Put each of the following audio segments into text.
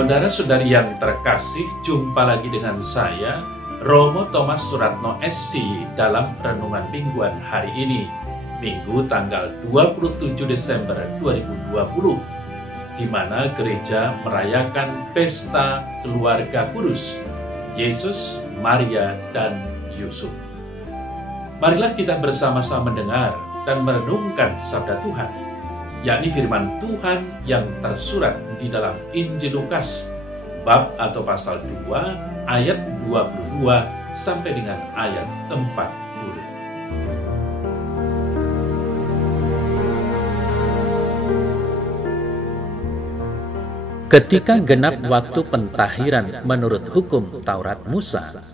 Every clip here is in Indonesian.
Saudara-saudari yang terkasih, jumpa lagi dengan saya, Romo Thomas Suratno SC, dalam Renungan Mingguan hari ini, Minggu tanggal 27 Desember 2020, di mana gereja merayakan pesta keluarga kudus, Yesus, Maria, dan Yusuf. Marilah kita bersama-sama mendengar dan merenungkan sabda Tuhan, yakni firman Tuhan yang tersurat di dalam Injil Lukas, bab atau pasal 2, ayat 22 sampai dengan ayat 40. Ketika genap waktu pentahiran menurut hukum Taurat Musa,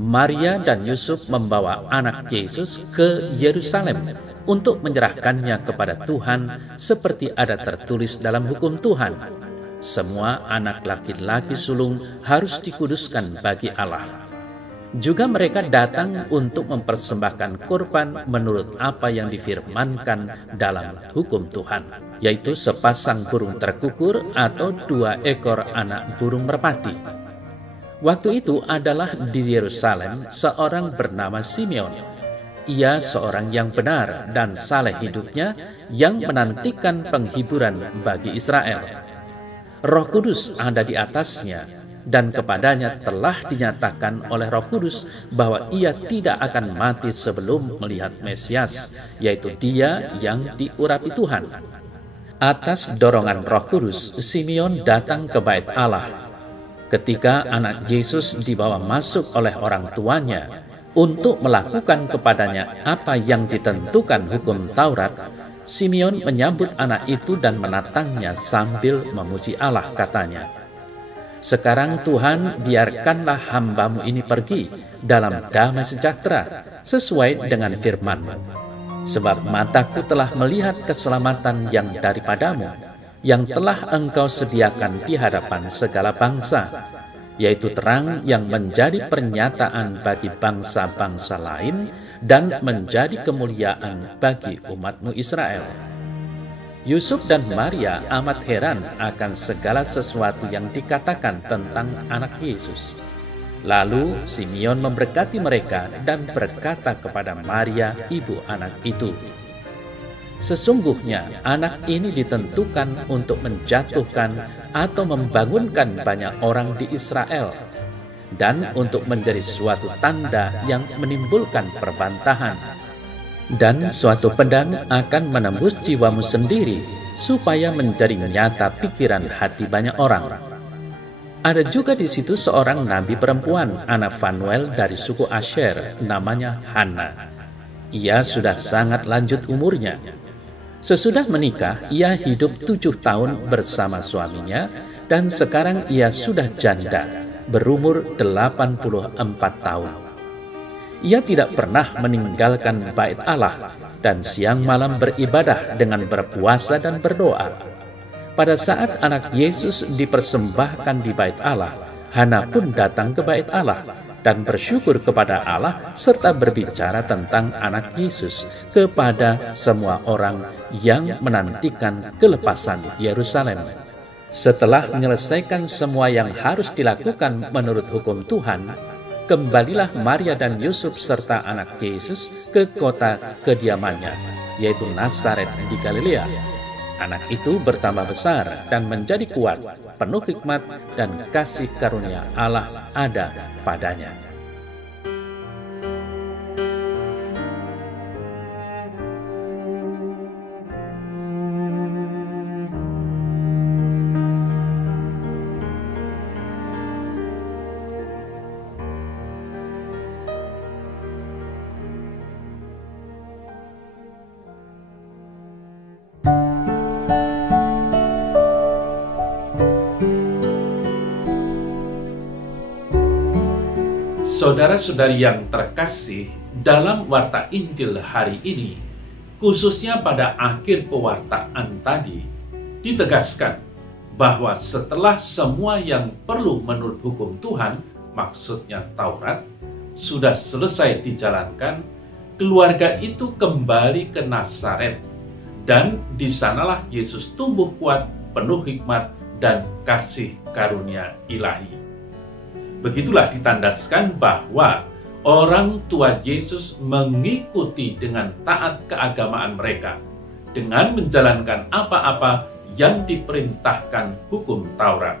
Maria dan Yusuf membawa anak Yesus ke Yerusalem untuk menyerahkannya kepada Tuhan seperti ada tertulis dalam hukum Tuhan. Semua anak laki-laki sulung harus dikuduskan bagi Allah. Juga mereka datang untuk mempersembahkan kurban menurut apa yang difirmankan dalam hukum Tuhan, yaitu sepasang burung terkukur atau 2 ekor anak burung merpati. Waktu itu adalah di Yerusalem seorang bernama Simeon. Ia seorang yang benar dan saleh hidupnya, yang menantikan penghiburan bagi Israel. Roh Kudus ada di atasnya, dan kepadanya telah dinyatakan oleh Roh Kudus bahwa ia tidak akan mati sebelum melihat Mesias, yaitu Dia yang diurapi Tuhan. Atas dorongan Roh Kudus, Simeon datang ke Bait Allah. Ketika anak Yesus dibawa masuk oleh orang tuanya untuk melakukan kepadanya apa yang ditentukan hukum Taurat, Simeon menyambut anak itu dan menatangnya sambil memuji Allah, katanya, "Sekarang Tuhan, biarkanlah hamba-Mu ini pergi dalam damai sejahtera sesuai dengan firman-Mu. Sebab mataku telah melihat keselamatan yang daripada-Mu, yang telah Engkau sediakan di hadapan segala bangsa, yaitu terang yang menjadi pernyataan bagi bangsa-bangsa lain dan menjadi kemuliaan bagi umat-Mu Israel." Yusuf dan Maria amat heran akan segala sesuatu yang dikatakan tentang anak Yesus. Lalu Simeon memberkati mereka dan berkata kepada Maria, ibu anak itu, "Sesungguhnya anak ini ditentukan untuk menjatuhkan atau membangunkan banyak orang di Israel, dan untuk menjadi suatu tanda yang menimbulkan perbantahan. Dan suatu pedang akan menembus jiwamu sendiri, supaya menjadi nyata pikiran hati banyak orang." Ada juga di situ seorang nabi perempuan, anak Fanuel dari suku Asher, namanya Hana. Ia sudah sangat lanjut umurnya. Sesudah menikah, ia hidup 7 tahun bersama suaminya, dan sekarang ia sudah janda, berumur 84 tahun. Ia tidak pernah meninggalkan Bait Allah dan siang malam beribadah dengan berpuasa dan berdoa. Pada saat anak Yesus dipersembahkan di Bait Allah, Hana pun datang ke Bait Allah dan bersyukur kepada Allah serta berbicara tentang anak Yesus kepada semua orang yang menantikan kelepasan Yerusalem. Setelah menyelesaikan semua yang harus dilakukan menurut hukum Tuhan, kembalilah Maria dan Yusuf serta anak Yesus ke kota kediamannya, yaitu Nazaret di Galilea. Anak itu bertambah besar dan menjadi kuat, penuh hikmat, dan kasih karunia Allah ada padanya. Saudara-saudari yang terkasih, dalam warta Injil hari ini, khususnya pada akhir pewartaan tadi, ditegaskan bahwa setelah semua yang perlu menurut hukum Tuhan, maksudnya Taurat, sudah selesai dijalankan, keluarga itu kembali ke Nazaret, dan di sanalah Yesus tumbuh kuat, penuh hikmat, dan kasih karunia ilahi. Begitulah ditandaskan bahwa orang tua Yesus mengikuti dengan taat keagamaan mereka dengan menjalankan apa-apa yang diperintahkan hukum Taurat.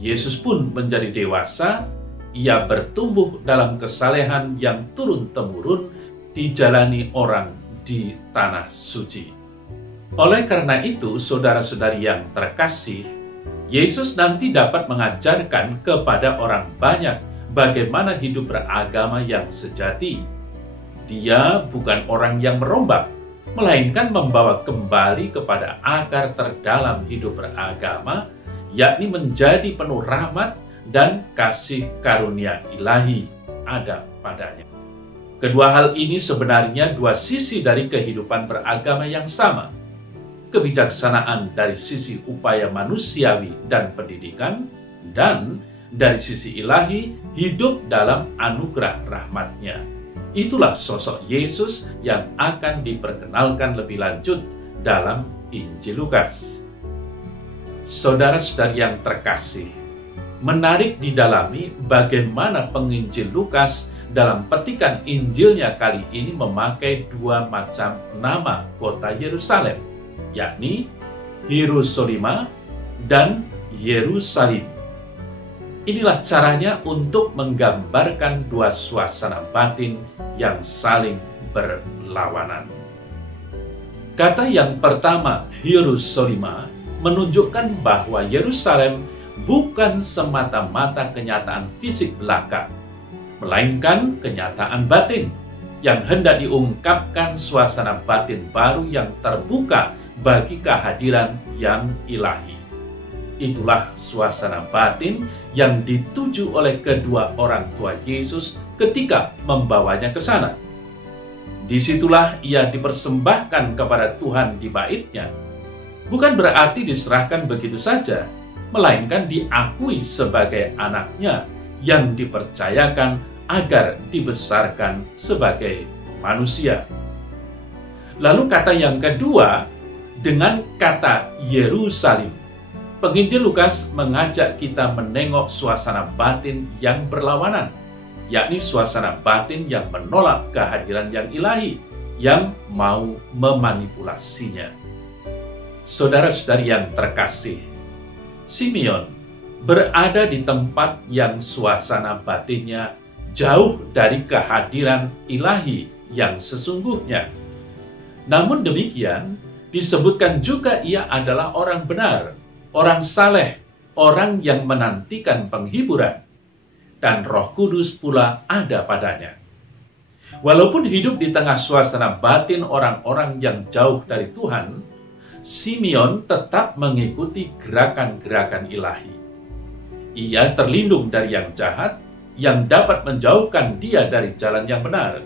Yesus pun menjadi dewasa, ia bertumbuh dalam kesalehan yang turun-temurun dijalani orang di tanah suci. Oleh karena itu, saudara-saudari yang terkasih, Yesus nanti dapat mengajarkan kepada orang banyak bagaimana hidup beragama yang sejati. Dia bukan orang yang merombak, melainkan membawa kembali kepada akar terdalam hidup beragama, yakni menjadi penuh rahmat dan kasih karunia ilahi ada padanya. Kedua hal ini sebenarnya dua sisi dari kehidupan beragama yang sama. Kebijaksanaan dari sisi upaya manusiawi dan pendidikan, dan dari sisi ilahi hidup dalam anugerah rahmat-Nya. Itulah sosok Yesus yang akan diperkenalkan lebih lanjut dalam Injil Lukas. Saudara-saudari yang terkasih, menarik didalami bagaimana penginjil Lukas dalam petikan Injilnya kali ini memakai dua macam nama kota Yerusalem, yakni Hierusolima dan Yerusalim. Inilah caranya untuk menggambarkan dua suasana batin yang saling berlawanan. Kata yang pertama, Hierusolima, menunjukkan bahwa Yerusalem bukan semata-mata kenyataan fisik belaka, melainkan kenyataan batin yang hendak diungkapkan suasana batin baru yang terbuka bagi kehadiran yang ilahi. Itulah suasana batin yang dituju oleh kedua orang tua Yesus ketika membawanya ke sana. Disitulah ia dipersembahkan kepada Tuhan di bait-Nya. Bukan berarti diserahkan begitu saja, melainkan diakui sebagai anak-Nya yang dipercayakan agar dibesarkan sebagai manusia. Lalu kata yang kedua, dengan kata Yerusalem, penginjil Lukas mengajak kita menengok suasana batin yang berlawanan, yakni suasana batin yang menolak kehadiran yang ilahi, yang mau memanipulasinya. Saudara-saudari yang terkasih, Simeon berada di tempat yang suasana batinnya jauh dari kehadiran ilahi yang sesungguhnya. Namun demikian, disebutkan juga ia adalah orang benar, orang saleh, orang yang menantikan penghiburan, dan Roh Kudus pula ada padanya. Walaupun hidup di tengah suasana batin orang-orang yang jauh dari Tuhan, Simeon tetap mengikuti gerakan-gerakan ilahi. Ia terlindung dari yang jahat, yang dapat menjauhkan dia dari jalan yang benar.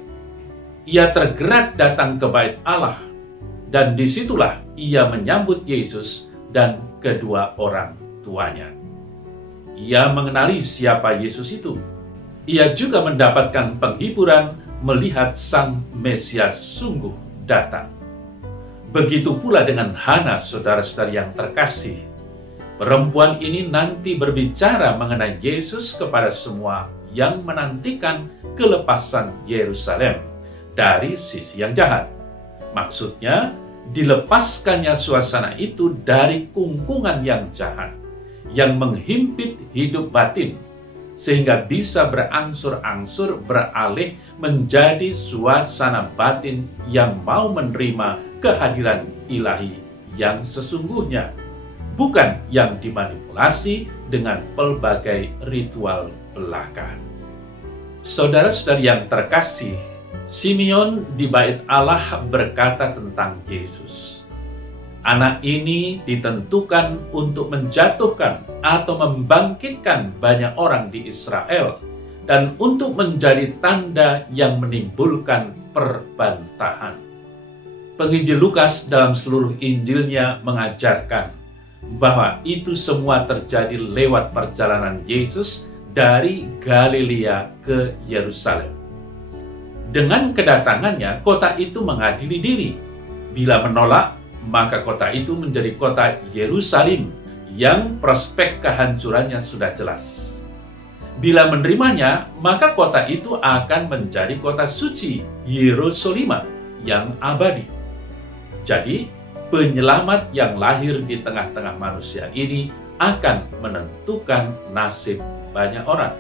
Ia tergerak datang ke bait Allah, dan disitulah ia menyambut Yesus dan kedua orang tuanya. Ia mengenali siapa Yesus itu. Ia juga mendapatkan penghiburan melihat Sang Mesias sungguh datang. Begitu pula dengan Hana, saudara-saudari yang terkasih. Perempuan ini nanti berbicara mengenai Yesus kepada semua yang menantikan kelepasan Yerusalem dari sisi yang jahat. Maksudnya, dilepaskannya suasana itu dari kungkungan yang jahat, yang menghimpit hidup batin, sehingga bisa berangsur-angsur beralih menjadi suasana batin yang mau menerima kehadiran ilahi yang sesungguhnya, bukan yang dimanipulasi dengan pelbagai ritual belaka. Saudara-saudari yang terkasih, Simeon di bait Allah berkata tentang Yesus. Anak ini ditentukan untuk menjatuhkan atau membangkitkan banyak orang di Israel dan untuk menjadi tanda yang menimbulkan perbantahan. Penginjil Lukas dalam seluruh Injilnya mengajarkan bahwa itu semua terjadi lewat perjalanan Yesus dari Galilea ke Yerusalem. Dengan kedatangannya, kota itu mengadili diri. Bila menolak, maka kota itu menjadi kota Yerusalem yang prospek kehancurannya sudah jelas. Bila menerimanya, maka kota itu akan menjadi kota suci, Yerusalem yang abadi. Jadi, penyelamat yang lahir di tengah-tengah manusia ini akan menentukan nasib banyak orang.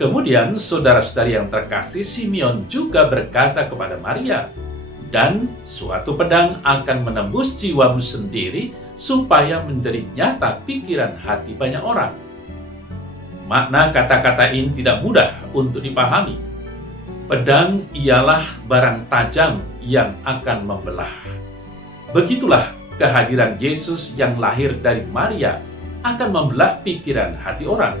Kemudian, saudara-saudari yang terkasih, Simeon juga berkata kepada Maria, "Dan suatu pedang akan menembus jiwamu sendiri, supaya menjadi nyata pikiran hati banyak orang." Makna kata-kata ini tidak mudah untuk dipahami. Pedang ialah barang tajam yang akan membelah. Begitulah kehadiran Yesus yang lahir dari Maria akan membelah pikiran hati orang.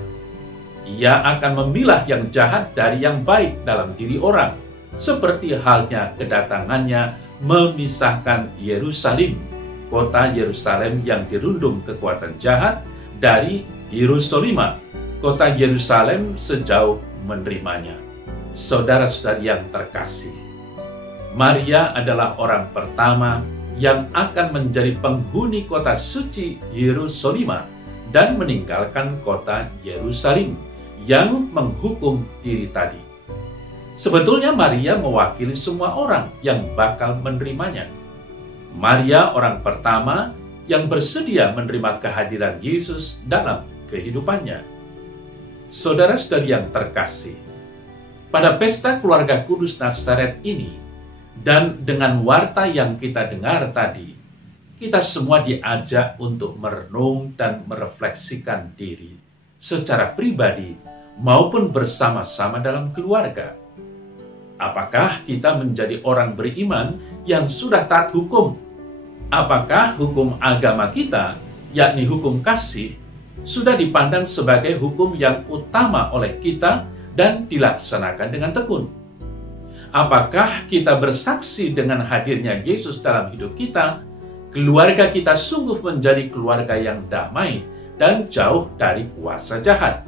Ia akan memilah yang jahat dari yang baik dalam diri orang, seperti halnya kedatangannya memisahkan Yerusalem, kota Yerusalem yang dirundung kekuatan jahat, dari Yerusalem, kota Yerusalem sejauh menerimanya. Saudara-saudari yang terkasih, Maria adalah orang pertama yang akan menjadi penghuni kota suci Yerusalem dan meninggalkan kota Yerusalem yang menghukum diri tadi. Sebetulnya Maria mewakili semua orang yang bakal menerimanya. Maria orang pertama yang bersedia menerima kehadiran Yesus dalam kehidupannya. Saudara-saudari yang terkasih, pada pesta keluarga kudus Nazaret ini, dan dengan warta yang kita dengar tadi, kita semua diajak untuk merenung dan merefleksikan diri secara pribadi maupun bersama-sama dalam keluarga. Apakah kita menjadi orang beriman yang sudah taat hukum? Apakah hukum agama kita, yakni hukum kasih, sudah dipandang sebagai hukum yang utama oleh kita dan dilaksanakan dengan tekun? Apakah kita bersaksi dengan hadirnya Yesus dalam hidup kita, keluarga kita sungguh menjadi keluarga yang damai dan jauh dari kuasa jahat?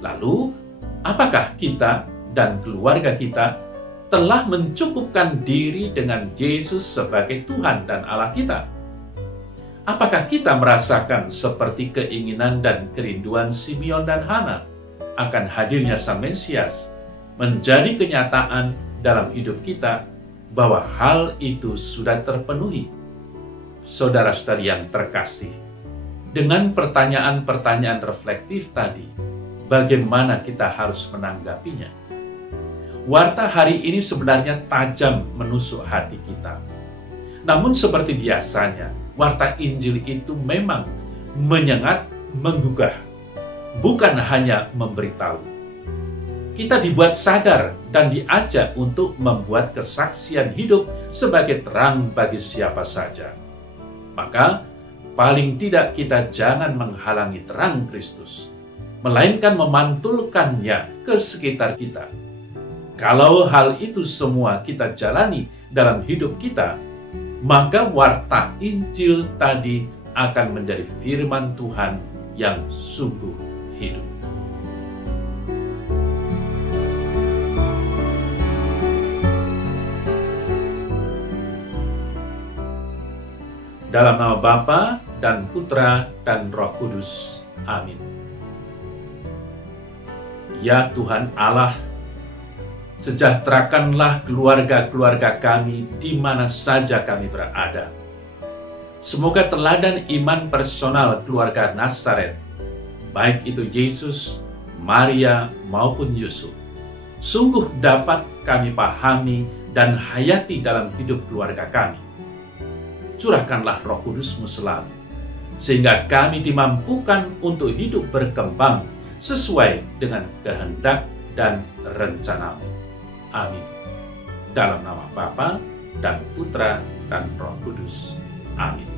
Lalu, apakah kita dan keluarga kita telah mencukupkan diri dengan Yesus sebagai Tuhan dan Allah kita? Apakah kita merasakan seperti keinginan dan kerinduan Simeon dan Hana akan hadirnya Sang Mesias menjadi kenyataan dalam hidup kita, bahwa hal itu sudah terpenuhi? Saudara-saudari yang terkasih, dengan pertanyaan-pertanyaan reflektif tadi, bagaimana kita harus menanggapinya? Warta hari ini sebenarnya tajam menusuk hati kita. Namun seperti biasanya, warta Injil itu memang menyengat, menggugah, bukan hanya memberitahu. Kita dibuat sadar dan diajak untuk membuat kesaksian hidup sebagai terang bagi siapa saja. Maka, paling tidak kita jangan menghalangi terang Kristus, melainkan memantulkannya ke sekitar kita. Kalau hal itu semua kita jalani dalam hidup kita, maka warta Injil tadi akan menjadi firman Tuhan yang sungguh hidup. Dalam nama Bapa dan Putra dan Roh Kudus. Amin. Ya Tuhan Allah, sejahterakanlah keluarga-keluarga kami di mana saja kami berada. Semoga teladan iman personal keluarga Nazaret, baik itu Yesus, Maria, maupun Yusuf, sungguh dapat kami pahami dan hayati dalam hidup keluarga kami. Curahkanlah Roh Kudus-Mu selalu, sehingga kami dimampukan untuk hidup berkembang sesuai dengan kehendak dan rencana-Mu. Amin. Dalam nama Bapa dan Putra dan Roh Kudus. Amin.